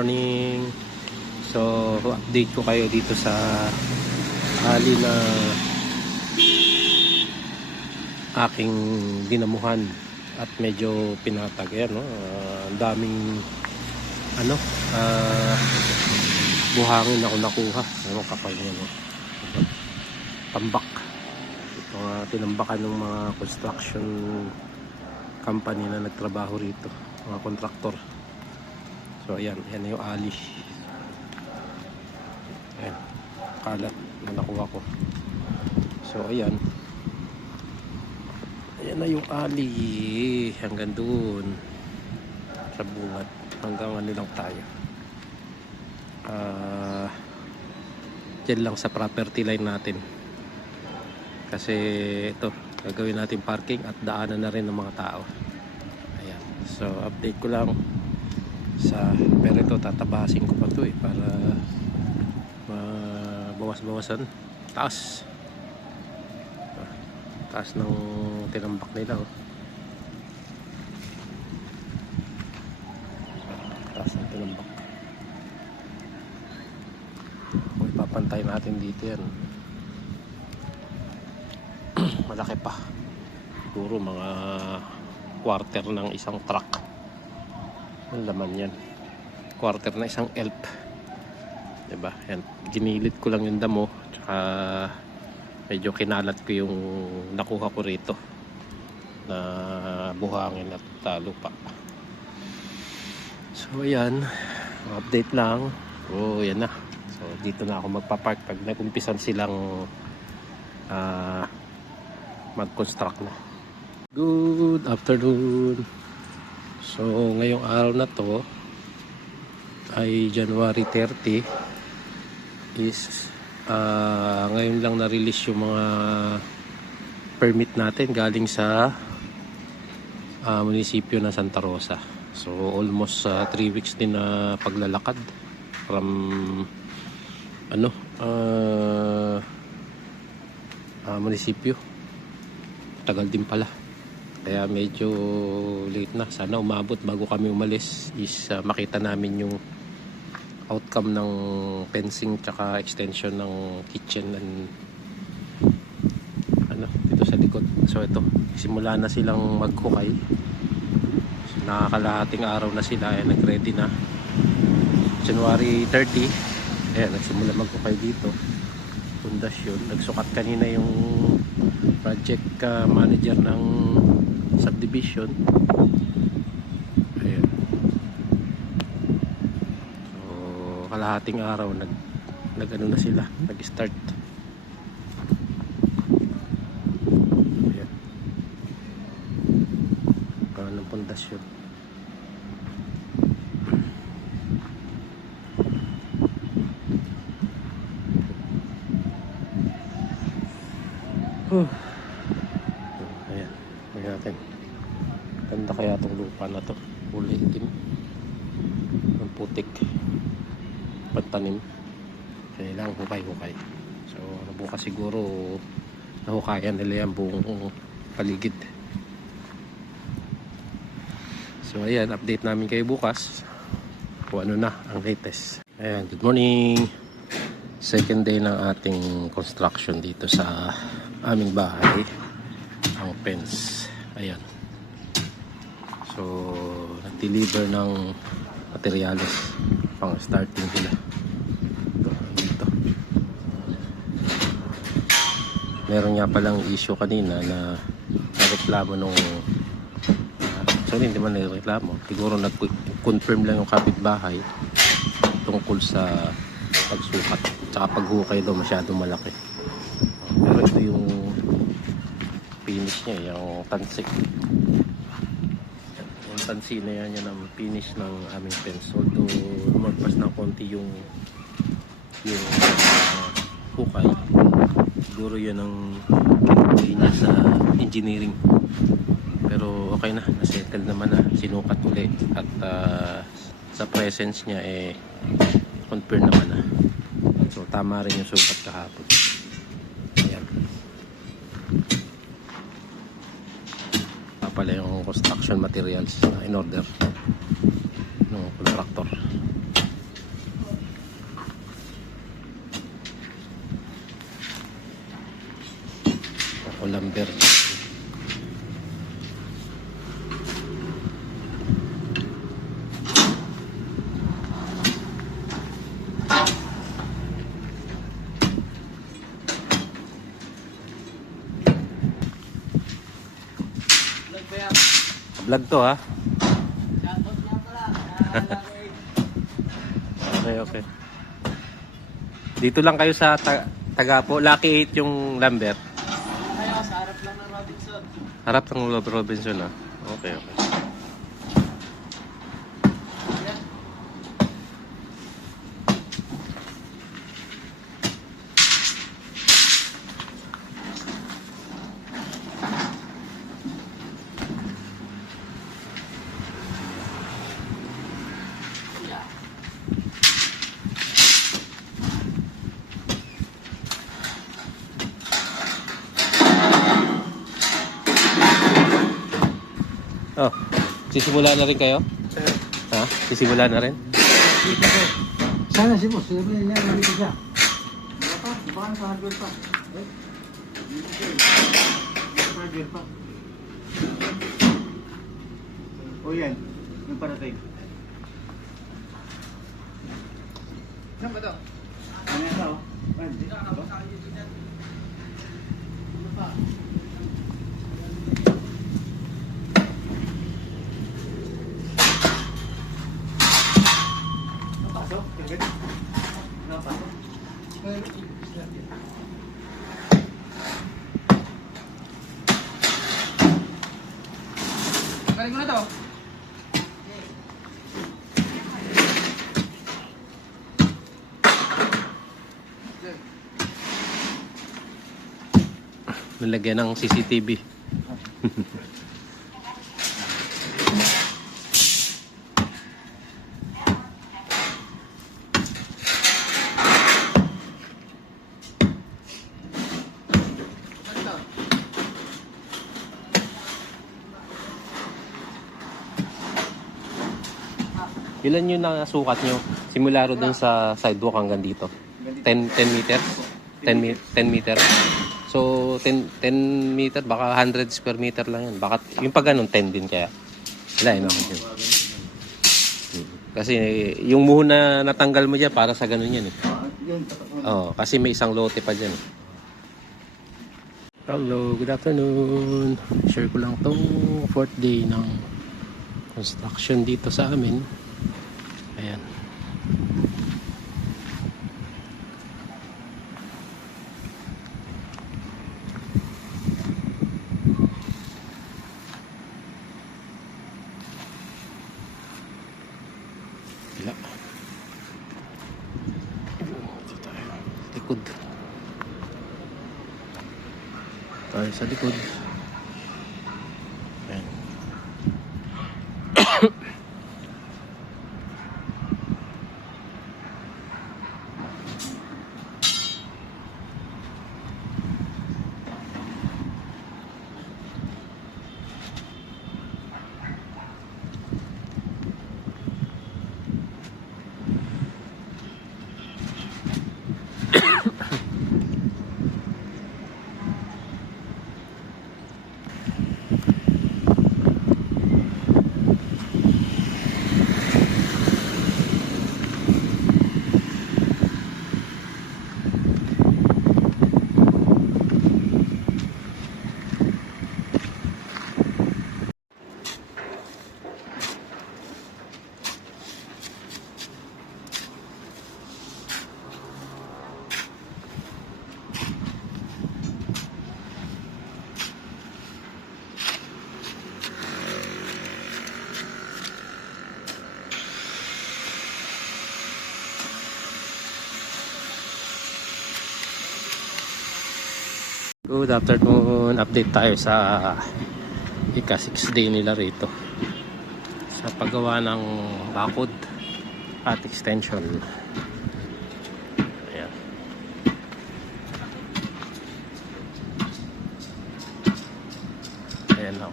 morning. So, update ko kayo dito sa ali na aking dinamuhan at medyo pinatag. Ayan, no? Ang daming buhangin ako nakuha. Ano kapal niya, no? Tambak. Ito nga tinambakan ng mga construction company na nagtrabaho rito, mga kontraktor. So ayan yung ali. Ayan, kalat na nakuha ko. So ayan na yung ali hanggang doon sa bungat, hanggang ano lang tayo, dyan lang sa property line natin, kasi ito gagawin natin parking at daanan na rin ng mga tao. Ayan, so update ko lang pero ito tatabasin ko pa to para mabawas-bawasan taas ng tinambak nila, taas ng tinambak. Kung ipapantay natin dito yan, malaki pa, siguro mga quarter ng isang truck ang laman yan, quarter na isang elf, diba? Yan, ginilit ko lang yung damo, tsaka medyo kinalat ko yung nakuha ko rito na buhangin at lupa. So ayan, update lang. Yan na. So dito na ako magpapark pag nag-umpisan silang mag-construct na. Good afternoon. So ngayong araw na to ay January 30 is ngayon lang na-release yung mga permit natin galing sa munisipyo na Santa Rosa. So almost 3 weeks din na paglalakad from munisipyo. Tagal din pala, kaya medyo late na. Sana umabot bago kami umalis is makita namin yung outcome ng fencing tsaka extension ng kitchen and dito sa likod. So ito, simula na silang maghukay. So, nakakalahating araw na sila, nag-ready na. January 30, nagsimula maghukay dito. Pundasyon, nagsukat kanina yung project manager ng subdivision. Kalahating araw nag-ano na sila, nag-start. Ayan, ng pundasyon. Ayan, tingnan natin. Ganda kaya itong lupa na to, kulay itim, ang putik, pagtanim. Kailangan hukay-hukay. So bukas siguro nahukayan nila yan buong paligid. So ayan, update namin kayo bukas kung ano na ang latest. Ayan, good morning. Second day ng ating construction dito sa aming bahay, ang fence. Ayan, so nag-deliver ng materials, pang starting sila dito. Meron nga palang issue kanina na nareklamo nung sorry, hindi man nareklamo, siguro nag-confirm lang yung kapitbahay tungkol sa pagsukat tsaka paghukay daw masyadong malaki. Pero ito yung finish niya, yung tansik, yung tansi na yan ang finish ng aming fence. Although lumagpas na konti yung hukay, siguro yun ang way niya sa engineering. Pero okay na, nasettle naman na, sinukat ulit at sa presence niya confirm naman na. So tama rin yung sukat kahapon. Ayan. Pala yung construction materials na in order ng contractor. o lumber. Vlog to ha. Okay, okay. Dito lang kayo sa Tagapo. Lucky 8 yung lumber. Kaya sa harap lang ng Robinson. Harap ng Robinson ah. Okay, okay. Oh, sisimula na rin kayo? Ha? Sisimula na rin? Sana si boss, sabi niya nandito siya. Baka sa hardware pa. Hardware pa. O yan, yung parating. Saan ba ito? Ano yan tao? Hindi na ako sa kanya dyan. Ano pa? Napasok? Napasok? Galing mo na to? Nalagyan ng CCTV. Ilan yung nasukat nyo? Simula ro dun sa sidewalk hanggang dito. 10 meters? 10 meter. So, 10 meter, baka 100 square meter lang yan. Baka, yung pag ganun, 10 din kaya. Wala, no? Kasi, yung muhon na natanggal mo dyan, para sa ganun yan, eh. Oo, kasi may isang lote pa dyan. Hello, good afternoon. Share ko lang tong 4th day ng construction dito sa amin. Ayan. Wala. Dito tayo. Likod. Tayo sa likod. Ayan. Good afternoon. Update tayo sa ika-6 day nila rito sa paggawa ng bakod at extension. Ayan. Ayan na.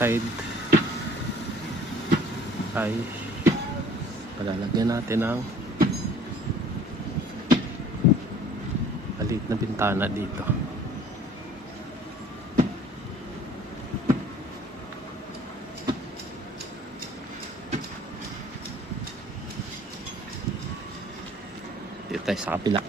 side ay palalagyan natin ng maliit na bintana dito. Dito tayo sa kapila.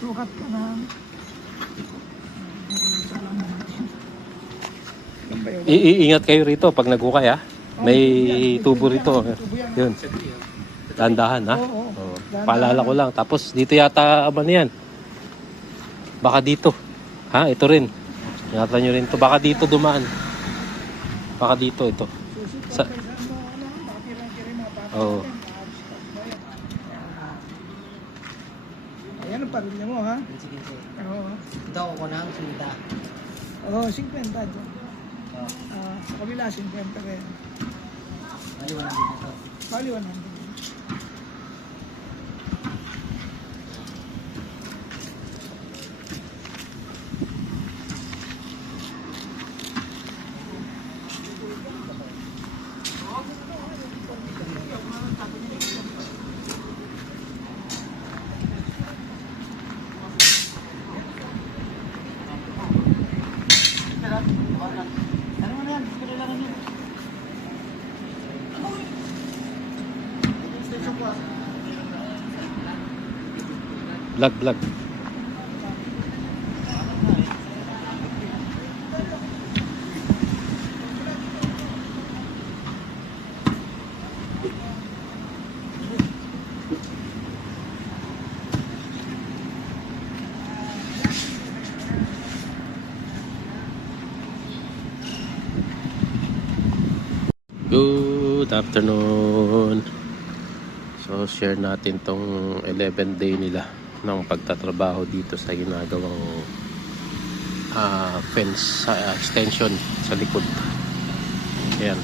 Sukat ka na. Iingat kayo rito pag nagukay ha. May tubo rito. Yun. Dandahan ha. Oo. Paalala ko lang. Tapos dito yata aman yan. Baka dito. Ha? Ito rin. Ingatan nyo rin to. Baka dito dumaan. Baka dito ito. Sa... Oo. Ayan ang pamilya mo ha. Sige, sige. Oo. Ito ako ng sinita. Oo, 50 dyan. Sa kabila, 50 rin. Maliwanag din ito. Paliwanag. Ano mo na yan? Kailangan yun. Vlog. Good afternoon. So share natin tong 11th day nila ng pagtatrabaho dito sa ginagawang fence extension sa likod. Ayan.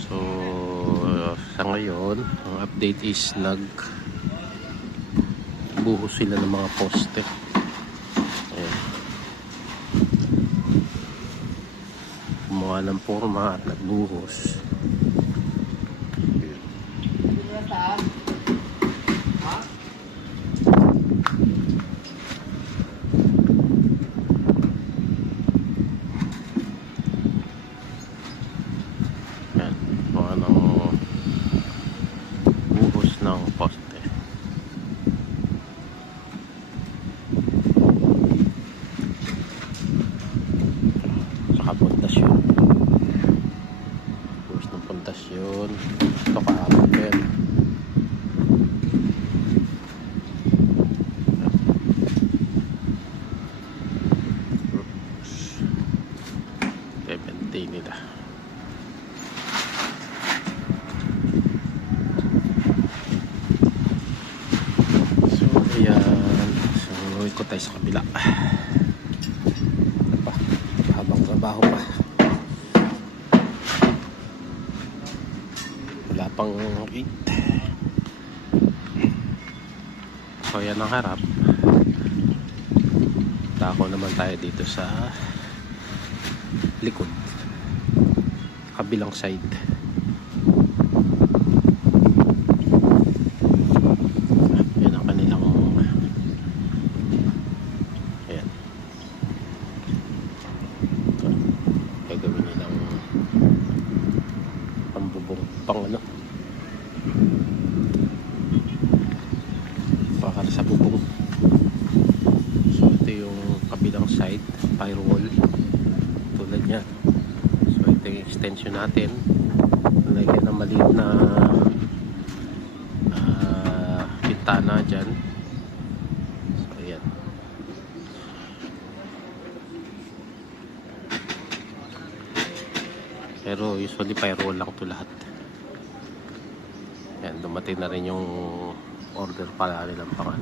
So sa ngayon ang update is buhos sila ng mga poste. Ayan. Gumawa ng forma at nagbuhos. Yan, gumawa ng buhos ng poste. Saka pundasyon. Buhos ng pundasyon. Ito kaabot yan. Nila. So ayan, so ikot tayo sa kabila. Ano pa? Habang trabaho pa, wala pang 8. So ayan ang harap. Dako naman tayo dito sa likod, kabilang side. Yan ang kanilang ayan. Ito, gagawin nilang pambubong pang para sa bubong. So ito yung kabilang side, firewall tulad niya. So ito yung extension natin. Nalagyan ng maliit na bintana dyan. So ayan. Pero usually firewall lang to lahat. Yan, dumating na rin yung order pala nilang pang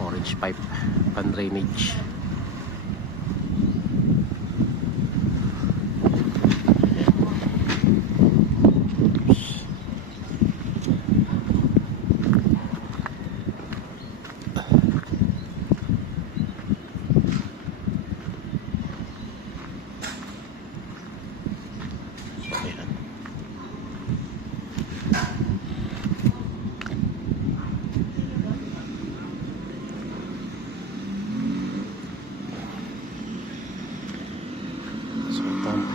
orange pipe, pan drainage.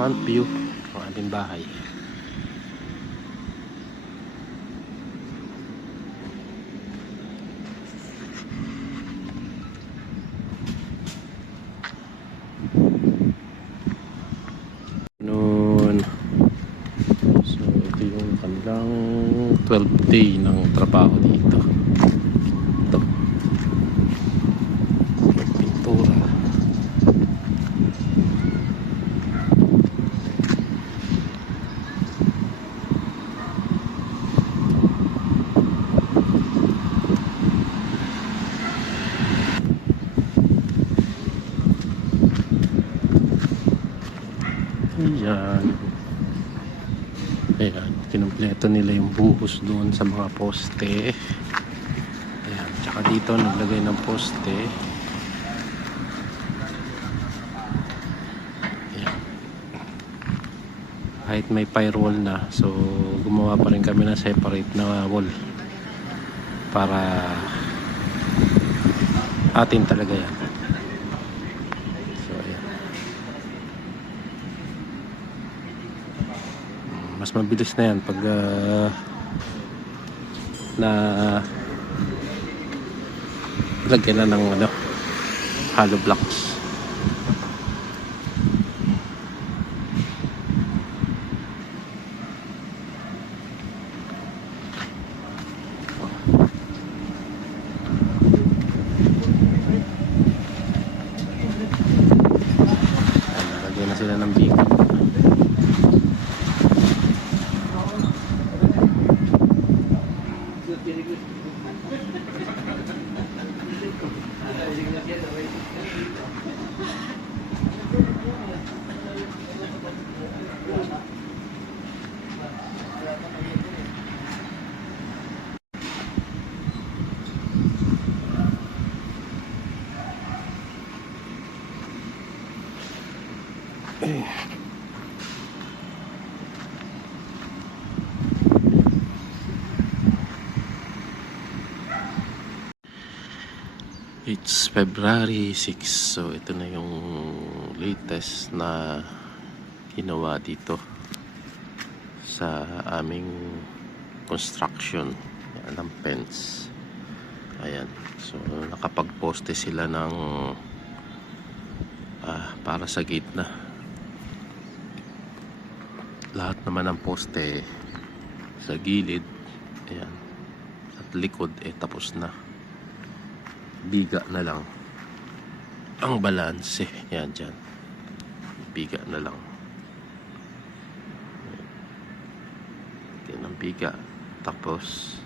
front view ng aming bahay. Noon, so ito yung kanilang 12th day ng trabaho dito. Ito, pintura. Ayan. Ayan, kinumpleto nila yung buhos doon sa mga poste. Ayan, tsaka dito naglagay ng poste. Ayan. Kahit may firewall na, so gumawa pa rin kami ng separate na wall para atin talaga yan. Mas mabilis na yan pag na lagyan na ng hollow blocks. Lagyan na sila ng bigo. It's February 6, so ito na yung latest na ginawa dito sa aming construction ng fence. Ayan, so nakapagposte sila ng para sa gate na. Lahat naman ng poste sa gilid, ayan, at likod tapos na. Biga na lang ang balanse. Yan dyan, biga na lang. Yan ang biga, tapos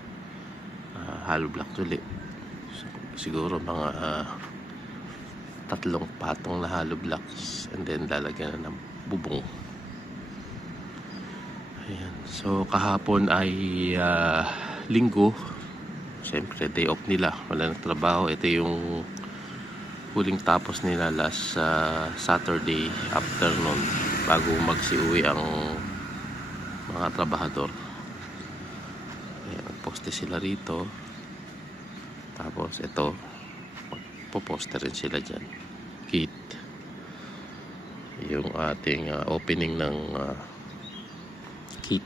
hollow block ulit. So, siguro mga 3 patong na hollow blocks, and then lalagyan na ng bubong. Ayan. So kahapon ay linggo. Siyempre, day off nila. Wala nang trabaho. Ito yung huling tapos nila last Saturday afternoon bago magsiuwi ang mga trabahador. Poste sila rito. Tapos ito, poposte rin sila dyan. Gate. Yung ating opening ng gate.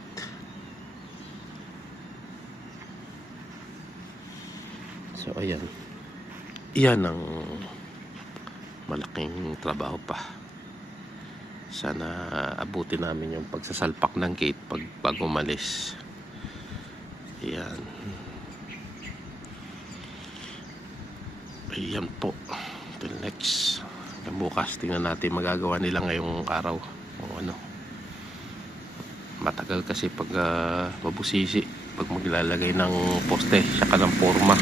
So ayan, iyan ang malaking trabaho pa. Sana abutin namin yung pagsasalpak ng gate pag umalis. Ayan. Ayan po. Till next. Bukas tingnan natin magagawa nila ngayong araw. O ano. Matagal kasi pag mabusisi pag maglalagay ng poste saka ng forma.